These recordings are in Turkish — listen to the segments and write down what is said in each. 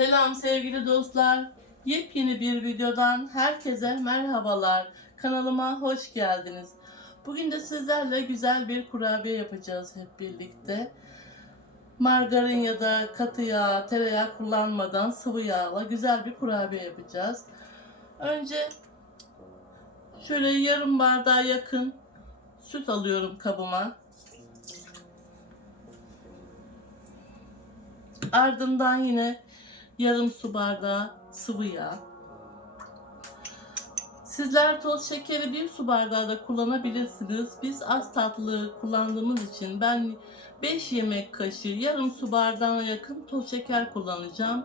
Selam sevgili dostlar. Yepyeni bir videodan herkese merhabalar. Kanalıma hoş geldiniz. Bugün de sizlerle güzel bir kurabiye yapacağız hep birlikte. Margarin ya da katı yağ, tereyağı kullanmadan sıvı yağla güzel bir kurabiye yapacağız. Önce şöyle yarım bardağa yakın süt alıyorum kabıma. Ardından yine yarım su bardağı sıvı yağ. Sizler toz şekeri bir su bardağı da kullanabilirsiniz. Biz az tatlı kullandığımız için ben 5 yemek kaşığı yarım su bardağına yakın toz şeker kullanacağım.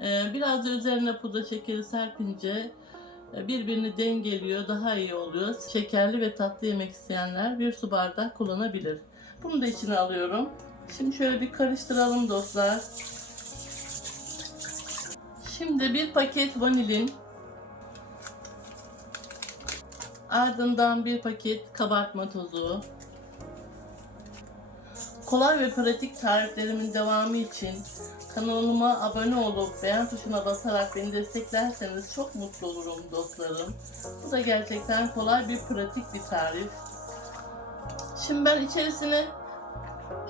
Ee, Biraz da üzerine pudra şekeri serpince e, birbirini dengeliyor, daha iyi oluyor. Şekerli ve tatlı yemek isteyenler bir su bardağı kullanabilir. Bunu da içine alıyorum. Şimdi şöyle bir karıştıralım dostlar. Şimdi bir paket vanilin, ardından bir paket kabartma tozu. Kolay ve pratik tariflerimin devamı için kanalıma abone olup beğen tuşuna basarak beni desteklerseniz çok mutlu olurum dostlarım. Bu da gerçekten kolay bir pratik bir tarif. Şimdi ben içerisine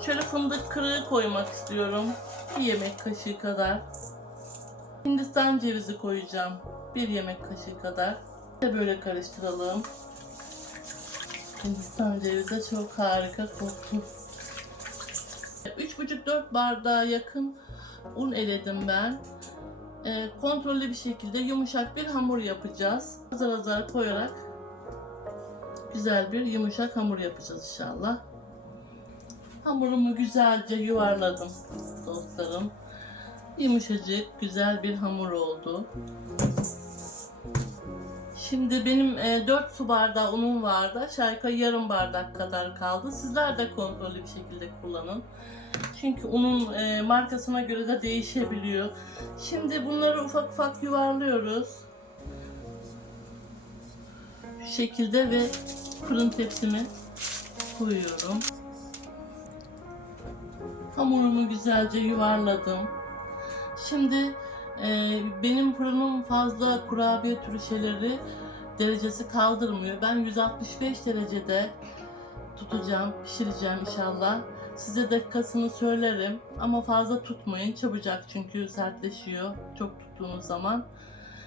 şöyle fındık kırığı koymak istiyorum. Bir yemek kaşığı kadar. Hindistan cevizi koyacağım. Bir yemek kaşığı kadar. Ve böyle karıştıralım. Hindistan cevizi de çok harika koktu. 3,5-4 bardağa yakın un eledim ben. Ee, kontrollü bir şekilde yumuşak bir hamur yapacağız. Azar azar koyarak güzel bir yumuşak hamur yapacağız inşallah. Hamurumu güzelce yuvarladım dostlarım. Yumuşacık, güzel bir hamur oldu. Şimdi benim e, 4 su bardağı unum vardı. Aşağı yarım bardak kadar kaldı. Sizler de kontrollü bir şekilde kullanın. Çünkü unun e, markasına göre de değişebiliyor. Şimdi bunları ufak ufak yuvarlıyoruz. Şu şekilde ve fırın tepsime koyuyorum. Hamurumu güzelce yuvarladım. Şimdi e, benim fırınım fazla kurabiye türü şeyleri derecesi kaldırmıyor. Ben 165 derecede tutacağım, pişireceğim inşallah. Size dakikasını söylerim ama fazla tutmayın. Çabucak çünkü sertleşiyor çok tuttuğunuz zaman.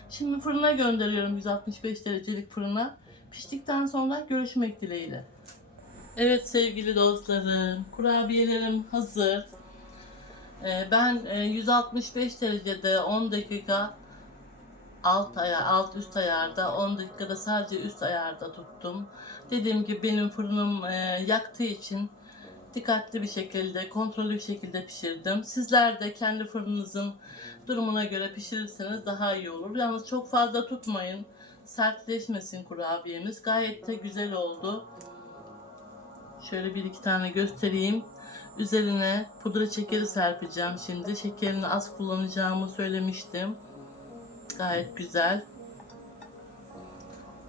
Şimdi fırına gönderiyorum 165 derecelik fırına. Piştikten sonra görüşmek dileğiyle. Evet sevgili dostlarım, kurabiyelerim hazır. Ee, Ben e, 165 derecede 10 dakika alt ayar, alt üst ayarda 10 dakikada sadece üst ayarda tuttum. Dediğim gibi benim fırınım e, yaktığı için dikkatli bir şekilde, kontrollü bir şekilde pişirdim. Sizler de kendi fırınınızın durumuna göre pişirirseniz daha iyi olur. Yalnız çok fazla tutmayın. Sertleşmesin kurabiyemiz. Gayet de güzel oldu. Şöyle bir iki tane göstereyim. Üzerine pudra şekeri serpeceğim şimdi. Şekerini az kullanacağımı söylemiştim. Gayet güzel.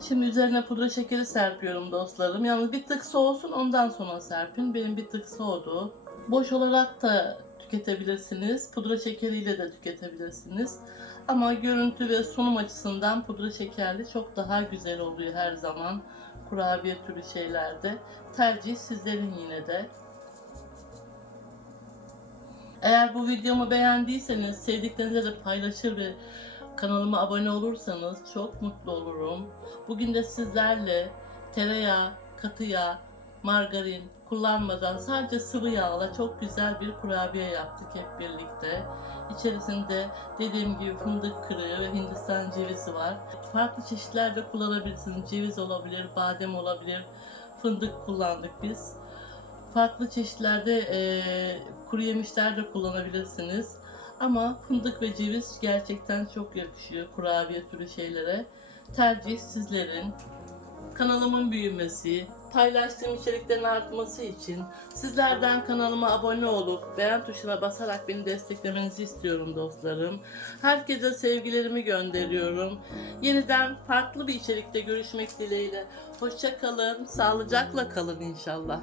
Şimdi üzerine pudra şekeri serpiyorum dostlarım. Yalnız bir tık soğusun ondan sonra serpin. Benim bir tık soğudu. Boş olarak da tüketebilirsiniz. Pudra şekeriyle de tüketebilirsiniz. Ama görüntü ve sunum açısından pudra şekerli çok daha güzel oluyor her zaman. Kurabiye türü şeylerde. Tercih sizlerin yine de. Eğer bu videomu beğendiyseniz sevdiklerinizle de paylaşır ve kanalıma abone olursanız çok mutlu olurum. Bugün de sizlerle tereyağı, katı yağ, margarin kullanmadan sadece sıvı yağla çok güzel bir kurabiye yaptık hep birlikte. İçerisinde dediğim gibi fındık kırığı ve hindistan cevizi var. Farklı çeşitler de kullanabilirsiniz. Ceviz olabilir, badem olabilir, fındık kullandık biz. Farklı çeşitlerde eee kuru yemişler de kullanabilirsiniz. Ama fındık ve ceviz gerçekten çok yakışıyor kurabiye türü şeylere. Tercih sizlerin. Kanalımın büyümesi, paylaştığım içeriklerin artması için sizlerden kanalıma abone olup beğen tuşuna basarak beni desteklemenizi istiyorum dostlarım. Herkese sevgilerimi gönderiyorum. Yeniden farklı bir içerikte görüşmek dileğiyle. Hoşça kalın, sağlıcakla kalın inşallah.